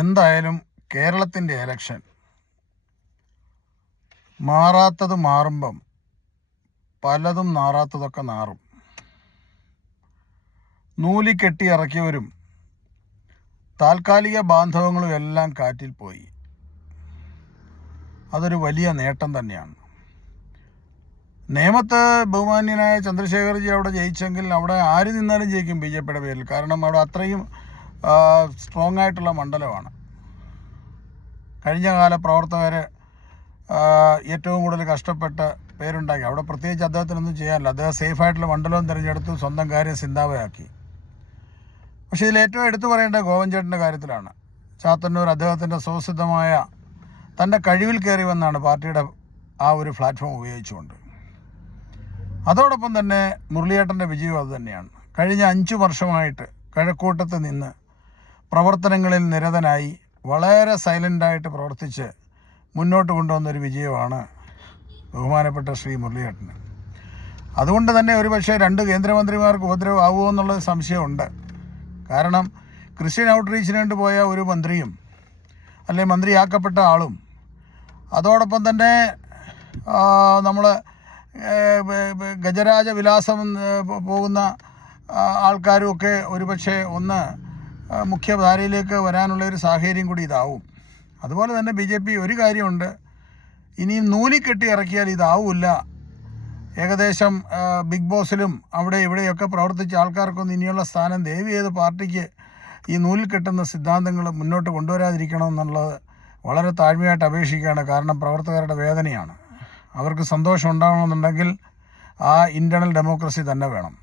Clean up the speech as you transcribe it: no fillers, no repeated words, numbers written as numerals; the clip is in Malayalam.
എന്തായാലും കേരളത്തിൻ്റെ ഇലക്ഷൻ മാറാത്തത് മാറുമ്പം പലതും നാറാത്തതൊക്കെ നാറും. നൂലിക്കെട്ടി ഇറക്കിയവരും താൽക്കാലിക ബാന്ധവങ്ങളും എല്ലാം കാറ്റിൽ പോയി. അതൊരു വലിയ നേട്ടം തന്നെയാണ്. നേമത്ത് ബഹുമാന്യനായ ചന്ദ്രശേഖർജി അവിടെ ജയിച്ചെങ്കിൽ അവിടെ ആര് നിന്നാലും ജയിക്കും ബി ജെ പിയുടെ പേരിൽ. കാരണം അവിടെ അത്രയും സ്ട്രോങ് ആയിട്ടുള്ള മണ്ഡലമാണ്. കഴിഞ്ഞ കാല പ്രവർത്തകർ ഏറ്റവും കൂടുതൽ കഷ്ടപ്പെട്ട് പേരുണ്ടാക്കി. അവിടെ പ്രത്യേകിച്ച് അദ്ദേഹത്തിനൊന്നും ചെയ്യാനില്ല. അദ്ദേഹം സേഫായിട്ടുള്ള മണ്ഡലവും തിരഞ്ഞെടുത്തു, സ്വന്തം കാര്യം സിന്താവയാക്കി. പക്ഷേ ഇതിൽ ഏറ്റവും എടുത്തു പറയേണ്ട ഗോവൻ ചേട്ടൻ്റെ കാര്യത്തിലാണ്. ചാത്തന്നൂർ അദ്ദേഹത്തിൻ്റെ സ്വസിദ്ധമായ തൻ്റെ കഴിവിൽ കയറി വന്നാണ് പാർട്ടിയുടെ ആ ഒരു പ്ലാറ്റ്ഫോം ഉപയോഗിച്ചുകൊണ്ട്. അതോടൊപ്പം തന്നെ മുരളിയേട്ടൻ്റെ വിജയവും അതുതന്നെയാണ്. കഴിഞ്ഞ 5 വർഷമായിട്ട് കഴക്കൂട്ടത്ത് നിന്ന് പ്രവർത്തനങ്ങളിൽ നിരതനായി വളരെ സൈലൻ്റായിട്ട് പ്രവർത്തിച്ച് മുന്നോട്ട് കൊണ്ടുവന്നൊരു വിജയമാണ് ബഹുമാനപ്പെട്ട ശ്രീ മുരളിയേട്ടന്. അതുകൊണ്ട് തന്നെ ഒരുപക്ഷെ 2 കേന്ദ്രമന്ത്രിമാർക്ക് ഉപദ്രവമാവുമോ എന്നുള്ളത് സംശയമുണ്ട്. കാരണം ക്രിസ്ത്യൻ ഔട്ട്റീച്ചിന് വേണ്ടി പോയ ഒരു മന്ത്രിയും അല്ലെങ്കിൽ മന്ത്രിയാക്കപ്പെട്ട ആളും അതോടൊപ്പം തന്നെ നമ്മൾ ഗജരാജ വിലാസം പോകുന്ന ആൾക്കാരും ഒക്കെ ഒരുപക്ഷെ ഒന്ന് മുഖ്യധാരയിലേക്ക് വരാനുള്ളൊരു സാഹചര്യം കൂടി ഇതാവും. അതുപോലെ തന്നെ ബി ജെ പി ഒരു കാര്യമുണ്ട്, ഇനിയും നൂലിക്കെട്ടി ഇറക്കിയാൽ ഇതാവില്ല. ഏകദേശം ബിഗ് ബോസിലും അവിടെ ഇവിടെയൊക്കെ പ്രവർത്തിച്ച ആൾക്കാർക്കൊന്നും ഇനിയുള്ള സ്ഥാനം ദയവ് ചെയ്ത് പാർട്ടിക്ക് ഈ നൂലിൽ കെട്ടുന്ന സിദ്ധാന്തങ്ങൾ മുന്നോട്ട് കൊണ്ടുവരാതിരിക്കണം എന്നുള്ളത് വളരെ താഴ്മയായിട്ട് അപേക്ഷിക്കുകയാണ്. കാരണം പ്രവർത്തകരുടെ വേദനയാണ്. അവർക്ക് സന്തോഷം ഉണ്ടാകണമെന്നുണ്ടെങ്കിൽ ആ ഇൻറ്റേർണൽ ഡെമോക്രസി തന്നെ വേണം.